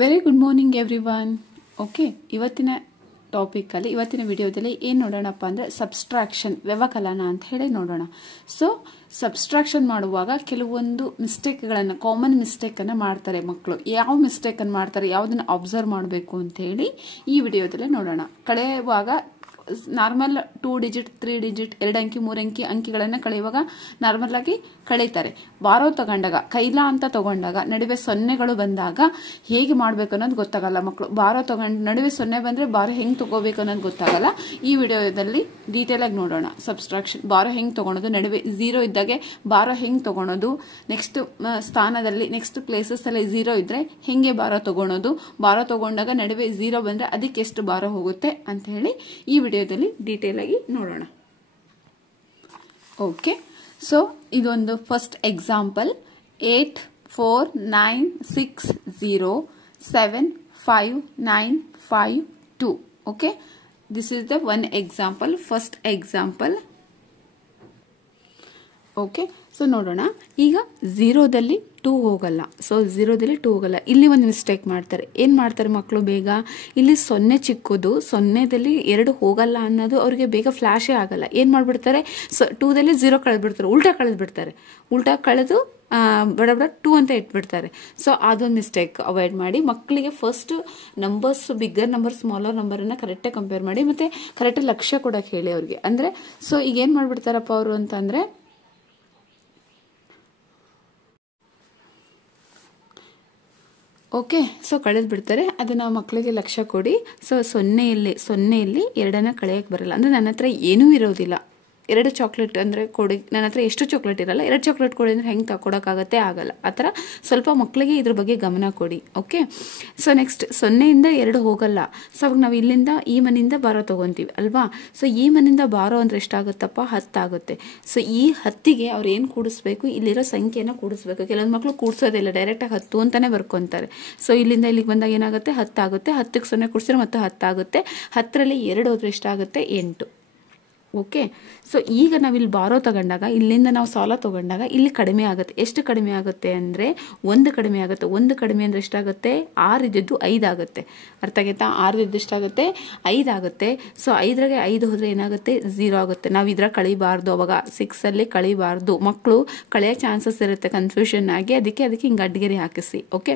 Very good morning everyone. Okay, ಇವತ್ತಿನ ಟಾಪಿಕಲ್ಲಿ ಇವತ್ತಿನ ವಿಡಿಯೋದಲ್ಲಿ ಏನು ನೋಡೋಣಪ್ಪ ಅಂದರೆ ಸಬ್ಸ್ಟ್ರಾಕ್ಷನ್, ವ್ಯವಕಲನ ಅಂತ ಹೇಳಿ ನೋಡೋಣ. ಸೊ ಸಬ್ಸ್ಟ್ರಾಕ್ಷನ್ ಮಾಡುವಾಗ ಕೆಲವೊಂದು ಮಿಸ್ಟೇಕ್ಗಳನ್ನು, ಕಾಮನ್ ಮಿಸ್ಟೇಕನ್ನು ಮಾಡ್ತಾರೆ ಮಕ್ಕಳು. ಯಾವ ಮಿಸ್ಟೇಕನ್ನು ಮಾಡ್ತಾರೆ, ಯಾವುದನ್ನು ಅಬ್ಸರ್ವ್ ಮಾಡಬೇಕು ಅಂತ ಹೇಳಿ ಈ ವಿಡಿಯೋದಲ್ಲಿ ನೋಡೋಣ. ಕಳೆಯುವಾಗ ನಾರ್ಮಲ್ 2 ಡಿಜಿಟ್ 3 ಡಿಜಿಟ್ 2 ಅಂಕಿ 3 ಅಂಕಿ ಅಂಕಿಗಳನ್ನು ಕಳೆಯುವಾಗ ನಾರ್ಮಲ್ ಆಗಿ ಕಳೀತಾರೆ. ಬಾರೋ ತಗೊಂಡಾಗ, ಕೈಲಾ ಅಂತ ತಗೊಂಡಾಗ ನಡುವೆ ಸೊನ್ನೆಗಳು ಬಂದಾಗ ಹೇಗೆ ಮಾಡಬೇಕು ಅನ್ನೋದು ಗೊತ್ತಾಗಲ್ಲ ಮಕ್ಕಳು. ಬಾರೋ ತಗೊಂಡು ನಡುವೆ ಸೊನ್ನೆ ಬಂದರೆ ಬಾರೋ ಹೆಂಗೆ ತಗೋಬೇಕು ಅನ್ನೋದು ಗೊತ್ತಾಗಲ್ಲ. ಈ ವಿಡಿಯೋದಲ್ಲಿ ಡೀಟೇಲ್ ಆಗಿ ನೋಡೋಣ. ಸಬ್ಸ್ಟ್ರಾಕ್ಷನ್, ಬಾರೋ ಹೆಂಗೆ ತಗೊಳೋದು, ನಡುವೆ 0 ಇದ್ದಾಗೆ ಬಾರೋ ಹೆಂಗೆ ತಗೊಳೋದು, ನೆಕ್ಸ್ಟ್ ಸ್ಥಾನದಲ್ಲಿ ನೆಕ್ಸ್ಟ್ ಪ್ಲೇಸಸ್ ಅಲ್ಲಿ 0 ಇದ್ರೆ ಹೆಂಗೆ ಬಾರೋ ತಗೊಳೋದು, ಬಾರೋ ತಗೊಂಡಾಗ ನಡುವೆ 0 ಬಂದ್ರೆ ಅದಕ್ಕೆ ಎಷ್ಟು ಬಾರೋ ಹೋಗುತ್ತೆ ಅಂತ ಹೇಳಿ ಈ ವಿಡಿಯೋದಲ್ಲಿ ಡೀಟೇಲ್ ಆಗಿ ನೋಡೋಣ. ಓಕೆ, ಸೊ ಇದೊಂದು first example. 8 4 9 6 0 7 5 9 5 2. Okay, this is the one example, first example. Okay, so ನೋಡೋಣ. ಈಗ 0ದಲ್ಲಿ 2 ಹೋಗಲ್ಲ. ಸೊ 0ದಲ್ಲಿ 2 ಹೋಗಲ್ಲ. ಇಲ್ಲಿ ಒಂದು ಮಿಸ್ಟೇಕ್ ಮಾಡ್ತಾರೆ. ಏನು ಮಾಡ್ತಾರೆ ಮಕ್ಕಳು, ಬೇಗ ಇಲ್ಲಿ 0 ಚಿಕ್ಕದು, 0ದಲ್ಲಿ 2 ಹೋಗಲ್ಲ ಅನ್ನೋದು ಅವ್ರಿಗೆ ಬೇಗ ಫ್ಲಾಶೇ ಆಗಲ್ಲ. ಏನು ಮಾಡಿಬಿಡ್ತಾರೆ, 2ದಲ್ಲಿ 0 ಕಳೆದ್ಬಿಡ್ತಾರೆ, ಉಲ್ಟಾ ಕಳೆದ್ಬಿಡ್ತಾರೆ. ಉಲ್ಟಾ ಕಳೆದು ಬಡ 2 ಅಂತ ಇಟ್ಬಿಡ್ತಾರೆ. ಸೊ ಅದೊಂದು ಮಿಸ್ಟೇಕ್ ಅವಾಯ್ಡ್ ಮಾಡಿ. ಮಕ್ಕಳಿಗೆ first numbers, bigger number smaller ನಂಬರನ್ನು ಕರೆಕ್ಟಾಗಿ ಕಂಪೇರ್ ಮಾಡಿ, ಮತ್ತು ಕರೆಕ್ಟಾಗಿ ಲಕ್ಷ್ಯ ಕೊಡೋಕೆ ಹೇಳಿ ಅವ್ರಿಗೆ. ಅಂದರೆ ಸೊ ಈಗ ಏನು ಮಾಡಿಬಿಡ್ತಾರಪ್ಪ ಅವರು ಅಂತಂದರೆ, ಓಕೆ, ಸೊ ಕಳೆದು ಬಿಡ್ತಾರೆ. ಅದನ್ನು ಮಕ್ಕಳಿಗೆ ಲಕ್ಷ್ಯ ಕೊಡಿ. ಸೊ ಸೊನ್ನೆಯಲ್ಲಿ 2 ಕಳೆಯೋಕ್ಕೆ ಬರಲ್ಲ. ಅಂದರೆ ನನ್ನ ಹತ್ರ ಏನೂ ಇರೋದಿಲ್ಲ, 2 ಚಾಕ್ಲೇಟ್ ಅಂದರೆ ಕೊಡಿ, ನನ್ನ ಹತ್ರ ಎಷ್ಟು ಚಾಕ್ಲೇಟ್ ಇರಲ್ಲ, 2 ಚಾಕ್ಲೇಟ್ ಕೊಡಿ ಅಂದರೆ ಹೆಂಗೆ ತಗೊಳಕ್ಕಾಗತ್ತೆ, ಆಗಲ್ಲ. ಆ ಥರ ಸ್ವಲ್ಪ ಮಕ್ಕಳಿಗೆ ಇದ್ರ ಬಗ್ಗೆ ಗಮನ ಕೊಡಿ. ಓಕೆ, ಸೊ ನೆಕ್ಸ್ಟ್ 0ಯಿಂದ 2 ಹೋಗಲ್ಲ. ಸೊ ಅವಾಗ ನಾವು ಇಲ್ಲಿಂದ ಈ ಮನೆಯಿಂದ ಬಾರೋ ತೊಗೊತೀವಿ ಅಲ್ವಾ. ಸೊ ಈ ಮನೆಯಿಂದ ಬಾರೋ ಅಂದರೆ ಎಷ್ಟಾಗುತ್ತಪ್ಪ, 10 ಆಗುತ್ತೆ. ಸೊ ಈ 10ಗೆ ಅವ್ರು ಏನು ಕೂಡಿಸ್ಬೇಕು, ಇಲ್ಲಿರೋ ಸಂಖ್ಯೆನ ಕೂಡಿಸ್ಬೇಕು. ಕೆಲವೊಂದು ಮಕ್ಕಳು ಕೂಡಿಸೋದಿಲ್ಲ, ಡೈರೆಕ್ಟಾಗಿ 10 ಅಂತಾನೆ ಬರ್ಕೊತಾರೆ. ಸೊ ಇಲ್ಲಿಂದ ಇಲ್ಲಿಗೆ ಬಂದಾಗ ಏನಾಗುತ್ತೆ, 10 ಆಗುತ್ತೆ. 10ಕ್ಕೆ 0 ಕೂಡಿಸಿದ್ರೆ ಮತ್ತೆ 10 ಆಗುತ್ತೆ. 10ರಲ್ಲಿ 2 ಹೋದ್ರೆ ಎಷ್ಟಾಗುತ್ತೆ, 8. ಓಕೆ, ಸೊ ಈಗ ನಾವಿಲ್ಲಿ ಬಾರೋ ತಗೊಂಡಾಗ, ಇಲ್ಲಿಂದ ನಾವು ಸಾಲ ತಗೊಂಡಾಗ ಇಲ್ಲಿ ಕಡಿಮೆ ಆಗುತ್ತೆ. ಎಷ್ಟು ಕಡಿಮೆ ಆಗುತ್ತೆ ಅಂದರೆ 1 ಕಡಿಮೆ ಆಗುತ್ತೆ. 1 ಕಡಿಮೆ ಅಂದರೆ ಎಷ್ಟಾಗುತ್ತೆ, 6 ಇದ್ದಿದ್ದು 5 ಆಗುತ್ತೆ. ಅರ್ಥ ಆಗುತ್ತಾ, 6 ಇದ್ದು ಎಷ್ಟಾಗುತ್ತೆ, 5 ಆಗುತ್ತೆ. ಸೊ 5ರಾಗೆ 5 ಹೋದರೆ ಏನಾಗುತ್ತೆ, 0 ಆಗುತ್ತೆ. ನಾವು ಇದ್ರ ಕಳಿಬಾರ್ದು, ಅವಾಗ 6ಅಲ್ಲಿ ಕಳಿಬಾರ್ದು. ಮಕ್ಕಳು ಕಳೆಯೋ ಚಾನ್ಸಸ್ ಇರುತ್ತೆ ಕನ್ಫ್ಯೂಷನ್ ಆಗಿ, ಅದಕ್ಕೆ ಹಿಂಗೆ ಅಡ್ಗೆರೆ ಹಾಕಿಸಿ. ಓಕೆ,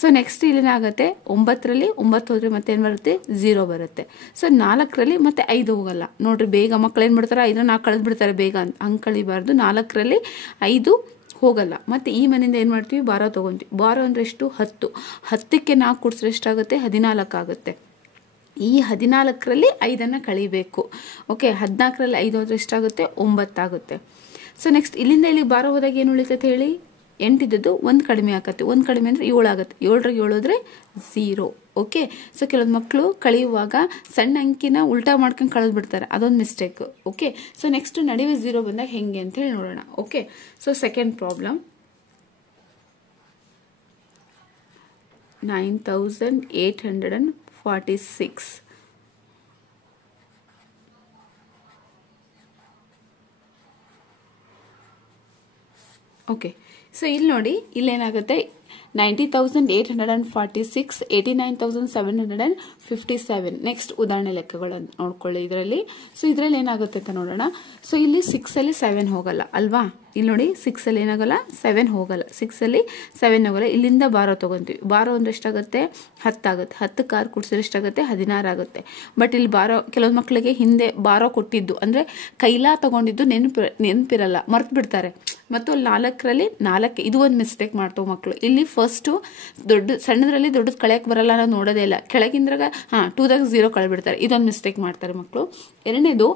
ಸೊ ನೆಕ್ಸ್ಟ್ ಇಲ್ಲೇನಾಗುತ್ತೆ, 9ರಲ್ಲಿ 9 ಹೋದರೆ ಮತ್ತೆ ಏನು ಬರುತ್ತೆ, 0 ಬರುತ್ತೆ. ಸೊ 4ರಲ್ಲಿ ಮತ್ತೆ 5 ಹೋಗಲ್ಲ. ನೋಡ್ರಿ, ಬೇಗ ಮಕ್ಕಳು ಏನು ಮಾಡ್ತಾರೆ, 5ರ 4 ಕಳೆದು ಬಿಡ್ತಾರೆ ಬೇಗ ಅಂತ. ಹಂಗೆ ಕಳಿಬಾರ್ದು. 4ರಲ್ಲಿ 5 ಹೋಗಲ್ಲ. ಮತ್ತು ಈ ಮನೆಯಿಂದ ಏನು ಮಾಡ್ತೀವಿ, ಬಾರೋ ತೊಗೊತೀವಿ. ಬಾರೋ ಅಂದರೆ ಎಷ್ಟು, 10. 10ಕ್ಕೆ 4 ಕೂಡಿಸಿದ್ರೆ ಎಷ್ಟಾಗುತ್ತೆ, 14 ಆಗುತ್ತೆ. ಈ 14ರಲ್ಲಿ 5ಅನ್ನು ಕಳಿಬೇಕು. ಓಕೆ, 14ರಲ್ಲಿ 5 ಹೋದರೆ ಎಷ್ಟಾಗುತ್ತೆ, 9 ಆಗುತ್ತೆ. ಸೊ ನೆಕ್ಸ್ಟ್ ಇಲ್ಲಿಂದ ಇಲ್ಲಿ ಬಾರೋ ಹೋದಾಗ ಏನು ಉಳಿತೈತೆ ಹೇಳಿ, 8 ಇದ್ದದ್ದು 1 ಕಡಿಮೆ ಆಗುತ್ತೆ. 1 ಕಡಿಮೆ ಅಂದರೆ 7 ಆಗುತ್ತೆ. 7ರಾಗೆ 7 ಹೋದರೆ 0. ಓಕೆ, ಸೊ ಕೆಲವೊಂದು ಮಕ್ಕಳು ಕಳೆಯುವಾಗ ಸಣ್ಣ ಅಂಕಿನ ಉಲ್ಟಾ ಮಾಡ್ಕೊಂಡು ಕಳೆದು ಬಿಡ್ತಾರೆ, ಅದೊಂದು ಮಿಸ್ಟೇಕ್. ಓಕೆ, ಸೊ ನೆಕ್ಸ್ಟ್ ನಡುವೆ 0 ಬಂದಾಗ ಹೆಂಗೆ ಅಂತ ಹೇಳಿ ನೋಡೋಣ. Okay, so second problem. 9846. Okay, so ಇಲ್ಲಿ ನೋಡಿ, ಇಲ್ಲೇನಾಗುತ್ತೆ, 90,846, 89,757. ನೆಕ್ಸ್ಟ್ ಉದಾಹರಣೆ ಲೆಕ್ಕಗಳನ್ನು ನೋಡ್ಕೊಳ್ಳಿ ಇದರಲ್ಲಿ. ಸೊ ಇದರಲ್ಲಿ ಏನಾಗುತ್ತೆ ಅಂತ ನೋಡೋಣ. ಸೊ ಇಲ್ಲಿ 6ಅಲ್ಲಿ 7 ಹೋಗಲ್ಲ ಅಲ್ವಾ. ಇಲ್ಲಿ ನೋಡಿ, 6ಅಲ್ಲಿ ಏನಾಗಲ್ಲ, 7 ಹೋಗಲ್ಲ. 6ಅಲ್ಲಿ 7 ಹೋಗಲ್ಲ. ಇಲ್ಲಿಂದ ಬಾರೋ ತೊಗೊತೀವಿ. ಬಾರೋ ಅಂದ್ರೆ ಎಷ್ಟಾಗುತ್ತೆ, 10 ಆಗುತ್ತೆ. 10ಕ್ಕೆ 6 ಕೂಡಿಸಿದ್ರೆ ಎಷ್ಟಾಗುತ್ತೆ, 16 ಆಗುತ್ತೆ. ಬಟ್ ಇಲ್ಲಿ ಬಾರೋ, ಕೆಲವೊಂದು ಮಕ್ಕಳಿಗೆ ಹಿಂದೆ ಬಾರೋ ಕೊಟ್ಟಿದ್ದು ಅಂದರೆ ಕೈಲಾ ತಗೊಂಡಿದ್ದು ನೆನಪಿರಲ್ಲ, ಮರ್ತು ಬಿಡ್ತಾರೆ. ಮತ್ತು 4ರಲ್ಲಿ 4, ಇದು ಒಂದು ಮಿಸ್ಟೇಕ್ ಮಾಡ್ತಾವೆ ಮಕ್ಕಳು. ಇಲ್ಲಿ ಫಸ್ಟು ಸಣ್ಣದ್ರಲ್ಲಿ ದೊಡ್ಡದು ಕಳೆಯಕ್ಕೆ ಬರಲ್ಲ ಅನ್ನೋದು ನೋಡೋದೇ ಇಲ್ಲ. ಕೆಳಗಿಂದ್ರಾಗ 2ದಾಗ 0 ಕಳೆಬಿಡ್ತಾರೆ. ಇದೊಂದು ಮಿಸ್ಟೇಕ್ ಮಾಡ್ತಾರೆ ಮಕ್ಕಳು. ಎರಡನೇದು,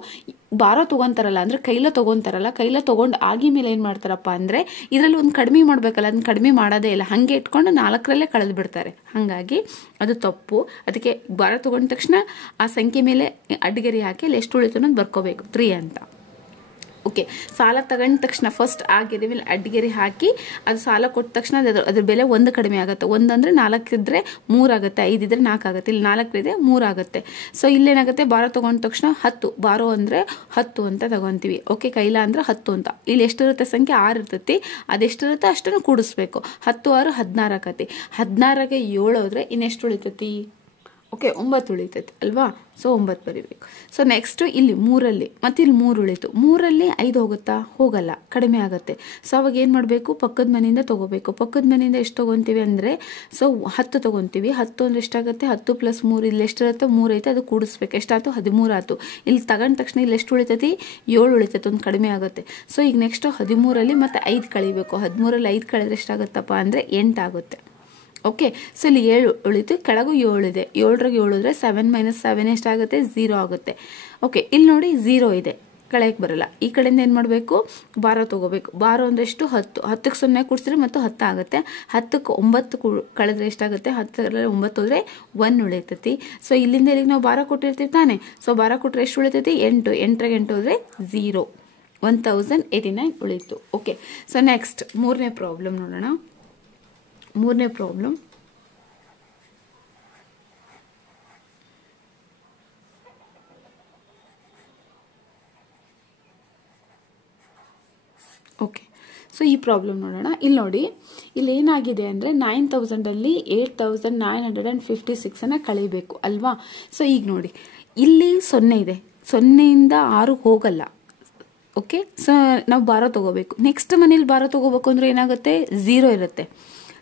ಬಾರೋ ತೊಗೊತಾರಲ್ಲ ಅಂದರೆ ಕೈಲ ತೊಗೊತಾರಲ್ಲ, ಕೈಲ ತೊಗೊಂಡು ಆಗಿ ಮೇಲೆ ಏನು ಮಾಡ್ತಾರಪ್ಪ ಅಂದರೆ ಇದರಲ್ಲಿ ಒಂದು ಕಡಿಮೆ ಮಾಡಬೇಕಲ್ಲ, ಅದನ್ನ ಕಡಿಮೆ ಮಾಡೋದೇ ಇಲ್ಲ, ಹಾಗೆ ಇಟ್ಕೊಂಡು 4ರಲ್ಲೇ ಕಳೆದು ಬಿಡ್ತಾರೆ. ಹಾಗಾಗಿ ಅದು ತಪ್ಪು. ಅದಕ್ಕೆ ಬಾರೋ ತೊಗೊಂಡ ತಕ್ಷಣ ಆ ಸಂಖ್ಯೆ ಮೇಲೆ ಅಡ್ಗೆರಿ ಹಾಕಿ ಅಲ್ಲಿ ಎಷ್ಟು ಉಳಿತು ಅನ್ನೋದು ಬರ್ಕೋಬೇಕು, 3 ಅಂತ. ಓಕೆ, ಸಾಲ ತಗೊಂಡ ತಕ್ಷಣ ಫಸ್ಟ್ ಆ ಗೆರೆ ಮೇಲೆ ಅಡ್ಗೆರೆ ಹಾಕಿ ಅದು ಸಾಲ ಕೊಟ್ಟ ತಕ್ಷಣ ಅದ್ರ ಬೆಲೆ 1 ಕಡಿಮೆ ಆಗುತ್ತೆ. 1 ಅಂದರೆ 4 ಇದ್ರೆ 3 ಆಗುತ್ತೆ, 5 ಇದ್ರೆ 4 ಆಗುತ್ತೆ, ಇಲ್ಲಿ 4 ಇದೆ 3 ಆಗುತ್ತೆ. ಸೊ ಇಲ್ಲೇನಾಗುತ್ತೆ, ಬಾರೋ ತಗೊಂಡ ತಕ್ಷಣ 10, ಬಾರೋ ಅಂದರೆ 10 ಅಂತ ತಗೊಂತೀವಿ. ಓಕೆ, ಕೈಲ ಅಂದ್ರೆ 10 ಅಂತ. ಇಲ್ಲಿ ಎಷ್ಟಿರುತ್ತೆ ಸಂಖ್ಯೆ 6 ಇರ್ತೈತಿ, ಅದೆಷ್ಟಿರುತ್ತೆ ಅಷ್ಟನ್ನು ಕೂಡಿಸ್ಬೇಕು. 10 6 16 ಆಕತಿ. 16ಗೆ 7 ಹೋದ್ರೆ ಇನ್ನೆಷ್ಟು ಉಳಿತೈತಿ? ಓಕೆ, 9 ಉಳಿತೈತಿ ಅಲ್ವಾ? ಸೊ 9 ಬರೀಬೇಕು. ಸೊ ನೆಕ್ಸ್ಟ್ ಇಲ್ಲಿ 3ರಲ್ಲಿ ಮತ್ತೆ ಇಲ್ಲಿ 3 ಉಳಿತು. 3ರಲ್ಲಿ 5 ಹೋಗುತ್ತಾ? ಹೋಗಲ್ಲ, ಕಡಿಮೆ ಆಗುತ್ತೆ. ಸೊ ಅವಾಗ ಏನು ಮಾಡಬೇಕು? ಪಕ್ಕದ ಮನೆಯಿಂದ ತಗೋಬೇಕು. ಪಕ್ಕದ ಮನೆಯಿಂದ ಎಷ್ಟು ತಗೊಂತೀವಿ ಅಂದರೆ ಸೊ 10 ತಗೊಂತೀವಿ. 10 ಅಂದ್ರೆ ಎಷ್ಟಾಗುತ್ತೆ? 10 + 3, ಇಲ್ಲಿ ಎಷ್ಟಿರುತ್ತೆ? 3 ಐತೆ, ಅದು ಕೂಡಿಸ್ಬೇಕು. ಎಷ್ಟಾಯ್ತು? 13 ಆಯ್ತು. ಇಲ್ಲಿ ತಗೊಂಡ ತಕ್ಷಣ ಇಲ್ಲಿ ಎಷ್ಟು ಉಳಿತೈತಿ? 7 ಉಳಿತೈತಿ, ಒಂದು ಕಡಿಮೆ ಆಗುತ್ತೆ. ಸೊ ಈಗ ನೆಕ್ಸ್ಟ್ 13ರಲ್ಲಿ ಮತ್ತೆ 5 ಕಳಿಬೇಕು. 13ರಲ್ಲಿ 5 ಕಳೆದ್ರೆ ಎಷ್ಟಾಗುತ್ತಪ್ಪ ಅಂದರೆ 8 ಆಗುತ್ತೆ. ಓಕೆ, ಸೊ ಇಲ್ಲಿ 7 ಉಳಿತು, ಕೆಳಗೂ 7 ಇದೆ. 7ರಾಗ 7 ಇದ್ರೆ 7 - 7 ಎಷ್ಟಾಗುತ್ತೆ? 0 ಆಗುತ್ತೆ. ಓಕೆ, ಇಲ್ಲಿ ನೋಡಿ 0 ಇದೆ, ಕಳೆಯಕ್ಕೆ ಬರಲ್ಲ. ಈ ಕಡೆಯಿಂದ ಏನು ಮಾಡಬೇಕು? ಬಾರೋ ತಗೋಬೇಕು. ಬಾರೋ ಅಂದ್ರೆ ಎಷ್ಟು? 10. 10ಕ್ಕೆ 0 ಕೂಡಿಸಿದ್ರೆ ಮತ್ತು 10 ಆಗುತ್ತೆ. 10ಕ್ಕೆ 9 ಕಳೆದ್ರೆ ಎಷ್ಟಾಗುತ್ತೆ? 10ರಲ್ಲಿ 9 ಹೋದ್ರೆ 1 ಉಳಿತೈತಿ. ಸೊ ಇಲ್ಲಿಂದ ಇಲ್ಲಿಗೆ ನಾವು ಬಾರೋ ಕೊಟ್ಟಿರ್ತೀವಿ ತಾನೆ. ಸೊ ಬಾರೋ ಕೊಟ್ಟರೆ ಎಷ್ಟು ಉಳಿತೈತಿ? 8. 8ರಾಗ 8 ಹೋದ್ರೆ 0, 1089 ಉಳಿತು. ಓಕೆ, ಸೊ ನೆಕ್ಸ್ಟ್ 3ನೇ ಪ್ರಾಬ್ಲಮ್ ನೋಡೋಣ. 3ನೇ ಪ್ರಾಬ್ಲಮ್, ಓಕೆ, ಸೊ ಈ ಪ್ರಾಬ್ಲಮ್ ನೋಡೋಣ. ಇಲ್ಲಿ ನೋಡಿ, ಇಲ್ಲಿ ಏನಾಗಿದೆ ಅಂದರೆ 9000ಅಲ್ಲಿ 8956 ಕಳಿಬೇಕು ಅಲ್ವಾ? ಸೊ ಈಗ ನೋಡಿ, ಇಲ್ಲಿ 0 ಇದೆ, 0ಇಂದ 6 ಹೋಗಲ್ಲ. ಓಕೆ, ಸೊ ನಾವು ಬಾರೋ ತಗೋಬೇಕು. ನೆಕ್ಸ್ಟ್ ಮನೇಲಿ ಬಾರೋ ತಗೋಬೇಕು ಅಂದ್ರೆ ಏನಾಗುತ್ತೆ? 0 ಇರುತ್ತೆ.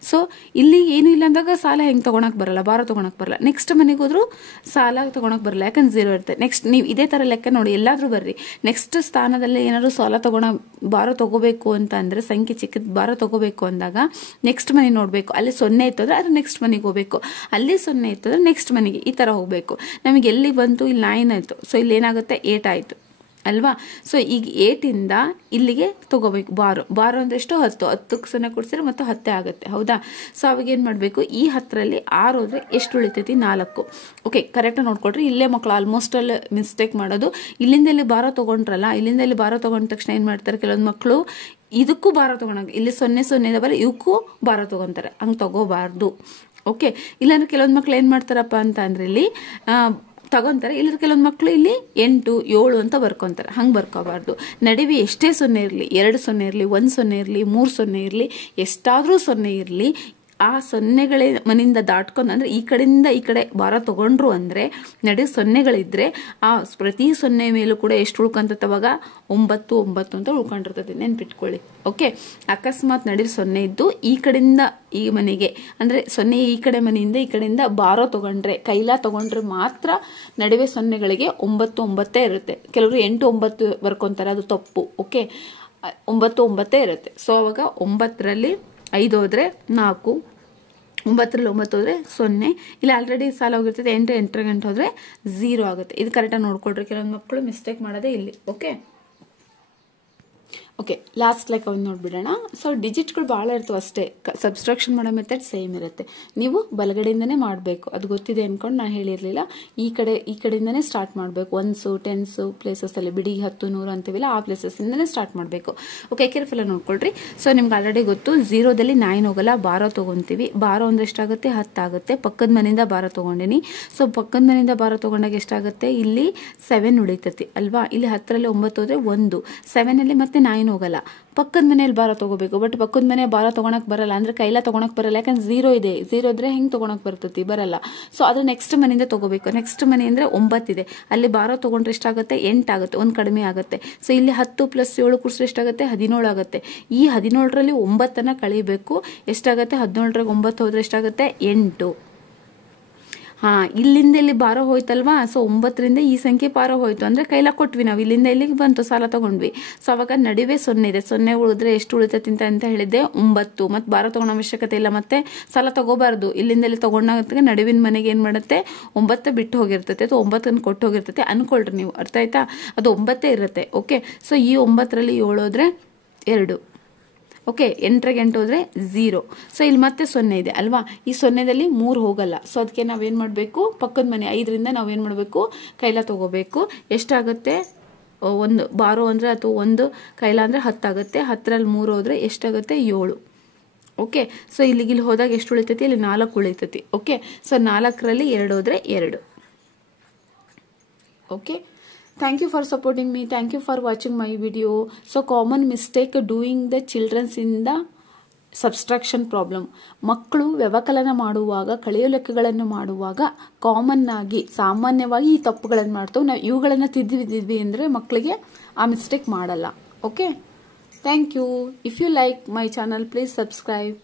ಸೊ ಇಲ್ಲಿ ಏನು ಇಲ್ಲ ಅಂದಾಗ ಸಾಲ ಹೆಂಗೆ ತೊಗೊಳಕ್ ಬರಲ್ಲ, ಬಾರೋ ತೊಗೊಳಕ್ ಬರಲ್ಲ. ನೆಕ್ಸ್ಟ್ ಮನೆಗೆ ಹೋದ್ರು ಸಾಲ ತೊಗೊಳಕ್ ಬರಲ್ಲ, ಯಾಕಂದ್ರೆ 0 ಇರುತ್ತೆ. ನೆಕ್ಸ್ಟ್ ನೀವು ಇದೇ ಥರ ಲೆಕ್ಕ ನೋಡಿ, ಎಲ್ಲಾದ್ರೂ ಬರ್ರಿ. ನೆಕ್ಸ್ಟ್ ಸ್ಥಾನದಲ್ಲಿ ಏನಾದ್ರು ಸಾಲ ಬಾರೋ ತಗೋಬೇಕು ಅಂತ ಅಂದರೆ, ಸಂಖ್ಯೆ ಚಿಕ್ಕದು ಬಾರೋ ತಗೋಬೇಕು ಅಂದಾಗ ನೆಕ್ಸ್ಟ್ ಮನೆ ನೋಡಬೇಕು. ಅಲ್ಲಿ 0 ಇತ್ತು ಅಂದರೆ ಅದು ನೆಕ್ಸ್ಟ್ ಮನೆಗೆ ಹೋಗಬೇಕು. ಅಲ್ಲಿ 0 ಇತ್ತು ಅಂದರೆ ನೆಕ್ಸ್ಟ್ ಮನೆಗೆ, ಈ ಥರ ಹೋಗಬೇಕು. ನಮಗೆ ಎಲ್ಲಿ ಬಂತು? ಇಲ್ಲಿ 9 ಆಯಿತು. ಸೊ ಇಲ್ಲಿ ಏನಾಗುತ್ತೆ? 8 ಆಯಿತು ಅಲ್ವಾ? ಸೊ ಈಗ 8ಇಂದ ಇಲ್ಲಿಗೆ ತಗೋಬೇಕು ಬಾರೋ. ಬಾರೋ ಅಂದ್ರೆ ಎಷ್ಟು? 10. 10ಕ್ಕೆ 0 ಕೊಡ್ಸಿದ್ರೆ ಮತ್ತು 10 ಆಗುತ್ತೆ, ಹೌದಾ? ಸೊ ಅವಾಗ ಏನು ಮಾಡಬೇಕು? ಈ 10ರಲ್ಲಿ 6 ಹೋದ್ರೆ ಎಷ್ಟು ಉಳಿತೈತಿ? 4. ಓಕೆ, ಕರೆಕ್ಟಾಗಿ ನೋಡ್ಕೊಳ್ರಿ. ಇಲ್ಲೇ ಮಕ್ಕಳು ಆಲ್ಮೋಸ್ಟ್ ಅಲ್ಲಿ ಮಿಸ್ಟೇಕ್ ಮಾಡೋದು. ಇಲ್ಲಿಂದ ಇಲ್ಲಿ ಬಾರೋ ತೊಗೊಂಡ್ರಲ್ಲ, ಇಲ್ಲಿಂದ ಇಲ್ಲಿ ಬಾರೋ ತೊಗೊಂಡ ತಕ್ಷಣ ಏನು ಮಾಡ್ತಾರೆ ಕೆಲವೊಂದು ಮಕ್ಕಳು? ಇದಕ್ಕೂ ಬಾರೋ ತೊಗೊಳಂಗೆ, ಇಲ್ಲಿ 0 ಇದೆ ಬರೀ ಇವಕ್ಕೂ ಬಾರೋ ತೊಗೊತಾರೆ. ಹಂಗೆ ತಗೋಬಾರ್ದು. ಓಕೆ, ಇಲ್ಲಾಂದ್ರೆ ಕೆಲವೊಂದು ಮಕ್ಳು ಏನು ಮಾಡ್ತಾರಪ್ಪ ಅಂತ ಅಂದ್ರೆ ಇಲ್ಲಿ ತಗೊಂತಾರೆ. ಇಲ್ಲದ್ರೆ ಕೆಲವೊಂದು ಮಕ್ಕಳು ಇಲ್ಲಿ 8 7 ಅಂತ ಬರ್ಕೊಂತಾರೆ. ಹಂಗೆ ಬರ್ಕೋಬಾರ್ದು. ನಡುವೆ ಎಷ್ಟೇ 0 ಇರಲಿ, 2 0 ಇರಲಿ, 1 0 ಇರಲಿ, 3 0 ಇರಲಿ, ಎಷ್ಟಾದರೂ 0 ಇರಲಿ, ಆ 0ಗಳೇ ಮನೆಯಿಂದ ದಾಟ್ಕೊಂಡು ಅಂದರೆ ಈ ಕಡೆಯಿಂದ ಈ ಕಡೆ ಬಾರೋ ತಗೊಂಡ್ರು ಅಂದರೆ ನಡುವೆ 0ಗಳಿದ್ರೆ ಆ ಪ್ರತಿ 0 ಮೇಲೂ ಕೂಡ ಎಷ್ಟು ಉಳ್ಕೊಂತವಾಗ? 9 9 ಅಂತ ಉಳ್ಕೊಂಡಿರ್ತದೆ, ನೆನ್ಪಿಟ್ಕೊಳ್ಳಿ. ಓಕೆ, ಅಕಸ್ಮಾತ್ ನಡುವೆ 0 ಇದ್ದು ಈ ಕಡೆಯಿಂದ ಈ ಮನೆಗೆ ಅಂದರೆ 0 ಈ ಕಡೆ ಮನೆಯಿಂದ ಈ ಕಡೆಯಿಂದ ಬಾರೋ ತಗೊಂಡ್ರೆ, ಕೈಲಾ ತಗೊಂಡ್ರೆ ಮಾತ್ರ ನಡುವೆ 0ಗಳಿಗೆ 9 9 ಇರುತ್ತೆ. ಕೆಲವರು 8 9 ಬರ್ಕೊಂತಾರೆ, ಅದು ತಪ್ಪು. ಓಕೆ, 9 9 ಇರುತ್ತೆ. ಸೊ ಅವಾಗ 9ರಲ್ಲಿ 5 ಹೋದ್ರೆ 4, 9ರಲ್ಲಿ 9 ಹೋದ್ರೆ 0. ಇಲ್ಲಿ ಆಲ್ರೆಡಿ ಸಾಲ ಹೋಗಿರ್ತದೆ. 8 8 ಗಂಟೆ ಹೋದ್ರೆ 0 ಆಗುತ್ತೆ. ಇದು ಕರೆಕ್ಟಾಗಿ ನೋಡ್ಕೊಳ್ರಿ. ಕೆಲವೊಂದು ಮಕ್ಕಳು ಮಿಸ್ಟೇಕ್ ಮಾಡೋದೇ ಇಲ್ಲಿ. ಓಕೆ ಓಕೆ, ಲಾಸ್ಟ್ ಲೆಕ್ಕ ಒಂದು ನೋಡ್ಬಿಡೋಣ. ಸೊ ಡಿಜಿಟ್ಗಳು ಭಾಳ ಇರ್ತವೆ ಅಷ್ಟೇ. ಸಬ್ಸ್ಟ್ರಾಕ್ಷನ್ ಮಾಡೋ ಮೆಥಡ್ ಸೇಮ್ ಇರುತ್ತೆ. ನೀವು ಬಲಗಡೆಯಿಂದನೇ ಮಾಡಬೇಕು, ಅದು ಗೊತ್ತಿದೆ ಅನ್ಕೊಂಡು ನಾನು ಹೇಳಿರಲಿಲ್ಲ. ಈ ಕಡೆಯಿಂದನೇ ಸ್ಟಾರ್ಟ್ ಮಾಡಬೇಕು. 1s 10s ಪ್ಲೇಸಸ್ಸಲ್ಲಿ ಬಿಡಿ 10 100 ಅಂತೀವಿಲ್ಲ, ಆ ಪ್ಲೇಸಸ್ಸಿಂದನೇ ಸ್ಟಾರ್ಟ್ ಮಾಡಬೇಕು. ಓಕೆ, ಕೇರ್ಫುಲ್ ನೋಡ್ಕೊಳ್ರಿ. ಸೊ ನಿಮ್ಗೆ ಆಲ್ರೆಡಿ ಗೊತ್ತು, 0ದಲ್ಲಿ 9 ಹೋಗಲ್ಲ, ಬಾರೋ ತೊಗೊತೀವಿ. ಬಾರೋ ಅಂದ್ರೆ ಎಷ್ಟಾಗುತ್ತೆ? 10 ಆಗುತ್ತೆ. ಪಕ್ಕದ ಮನೆಯಿಂದ ಬಾರೋ ತೊಗೊಂಡಿನಿ. ಸೊ ಪಕ್ಕದ ಮನೆಯಿಂದ ಬಾರೋ ತೊಗೊಂಡಾಗ ಎಷ್ಟಾಗುತ್ತೆ? ಇಲ್ಲಿ 7 ಉಳಿತೈತಿ ಅಲ್ವಾ? ಇಲ್ಲಿ 10ರಲ್ಲಿ 9 ಹೋದ್ರೆ 1, 7ನಲ್ಲಿ ಮತ್ತೆ 9 ಹೋಗಲ್ಲ. ಪಕ್ಕದ ಮನೆಯಲ್ಲಿ ಬಾರೋ ತಗೋಬೇಕು. ಬಟ್ ಪಕ್ಕದ ಮನೆ ಬಾರೋ ತಗೊಳಕ್ ಬರಲ್ಲ, ಅಂದ್ರೆ ಕೈಲ ತಗೊಳಕ್ ಬರಲ್ಲ. ಯಾಕಂದ್ರೆ 0 ಇದೆ. 0 ಇದ್ರೆ ಹೆಂಗ್ ತಗೊಳಕ್ ಬರ್ತತಿ? ಬರಲ್ಲ. ಸೊ ಅದ್ರ ನೆಕ್ಸ್ಟ್ ಮನೆಯಿಂದ ತಗೋಬೇಕು. ನೆಕ್ಸ್ಟ್ ಮನೆ ಅಂದ್ರೆ 9 ಇದೆ, ಅಲ್ಲಿ ಬಾರೋ ತಗೊಂಡ್ರೆ ಎಷ್ಟಾಗುತ್ತೆ? 8 ಆಗುತ್ತೆ, ಒಂದು ಕಡಿಮೆ ಆಗುತ್ತೆ. ಸೊ ಇಲ್ಲಿ 10 + 7 ಕೂಡಿಸಿದ್ರೆ ಎಷ್ಟಾಗುತ್ತೆ? 17 ಆಗುತ್ತೆ. ಈ 17ರಲ್ಲಿ 9 ಕಳಿಬೇಕು. ಎಷ್ಟಾಗುತ್ತೆ? 17ರಾಗ 9 ಹೋದ್ರೆ ಎಷ್ಟಾಗುತ್ತೆ? 8. ಇಲ್ಲಿಂದ ಇಲ್ಲಿ ಬಾರೋ ಹೋಯ್ತಲ್ವಾ? ಸೊ 9ರಿಂದ ಈ ಸಂಖ್ಯೆ ಬಾರೋ ಹೋಯ್ತು ಅಂದ್ರೆ ಕೈಲ ಕೊಟ್ವಿ ನಾವು. ಇಲ್ಲಿಂದ ಇಲ್ಲಿಗೆ ಬಂತು, ಸಾಲ ತಗೊಂಡ್ವಿ. ಸೊ ಅವಾಗ ನಡುವೆ 0 ಇದೆ. 0 ಉಳಿದ್ರೆ ಎಷ್ಟು ಉಳಿತೈತಿ ಅಂತ ಹೇಳಿದ್ದೆ? 9. ಮತ್ತೆ ಬಾರೋ ತಗೊಳ್ಳೋ ಅವಶ್ಯಕತೆ ಇಲ್ಲ, ಮತ್ತೆ ಸಾಲ ತಗೋಬಾರ್ದು. ಇಲ್ಲಿಂದ ಇಲ್ಲಿ ತಗೊಂಡಾಗ ನಡುವಿನ ಮನೆಗೆ ಏನ್ ಮಾಡುತ್ತೆ? 9 ಬಿಟ್ಟು ಹೋಗಿರ್ತೈತೆ, ಅಥವಾ 9 ಕೊಟ್ಟು ಹೋಗಿರ್ತೈತೆ ಅನ್ಕೊಳ್ರಿ ನೀವು. ಅರ್ಥ ಆಯ್ತಾ? ಅದು 9 ಇರುತ್ತೆ. ಓಕೆ, ಸೊ ಈ 9ರಲ್ಲಿ 7 ಹೋದ್ರೆ 2. ಓಕೆ, 8ಗೆ 8 ಹೋದ್ರೆ 0. ಸೊ ಇಲ್ಲಿ ಮತ್ತೆ 0 ಇದೆ ಅಲ್ವಾ? ಈ 0ದಲ್ಲಿ 3 ಹೋಗಲ್ಲ. ಸೊ ಅದಕ್ಕೆ ನಾವೇನ್ ಮಾಡಬೇಕು? ಪಕ್ಕದ ಮನೆ 5ರಿಂದ ನಾವೇನ್ ಮಾಡಬೇಕು? ಕೈಲ ತಗೋಬೇಕು. ಎಷ್ಟಾಗುತ್ತೆ? ಒಂದು ಬಾರೋ ಅಂದರೆ ಅಥವಾ ಒಂದು ಕೈಲ ಅಂದರೆ 10 ಆಗುತ್ತೆ, 10ರಲ್ಲಿ 3 ಹೋದರೆ ಎಷ್ಟಾಗುತ್ತೆ 7. ಓಕೆ, ಸೊ ಇಲ್ಲಿ ಹೋದಾಗ ಎಷ್ಟು ಉಳಿತೈತಿ, ಇಲ್ಲಿ 4 ಉಳಿತೈತಿ. ಓಕೆ, ಸೊ 4ರಲ್ಲಿ 2 ಹೋದರೆ 2. Okay, thank you for supporting me, thank you for watching my video. So common mistake doing the childrens in the subtraction problem. ಮಕ್ಕಳು ವ್ಯವಕಲನ ಮಾಡುವಾಗ, ಕಳೆಯೋ ಲೆಕ್ಕಗಳನ್ನು ಮಾಡುವಾಗ ಕಾಮನ್ ಆಗಿ ಸಾಮಾನ್ಯವಾಗಿ ಈ ತಪ್ಪುಗಳನ್ನು ಮಾಡ್ತಾವೆ. ನಾವು ಇವುಗಳನ್ನು ತಿದ್ದಿದ್ವಿ ಅಂದರೆ ಮಕ್ಕಳಿಗೆ ಆ ಮಿಸ್ಟೇಕ್ ಮಾಡಲ್ಲ. Okay, thank you. If you like my channel, please subscribe.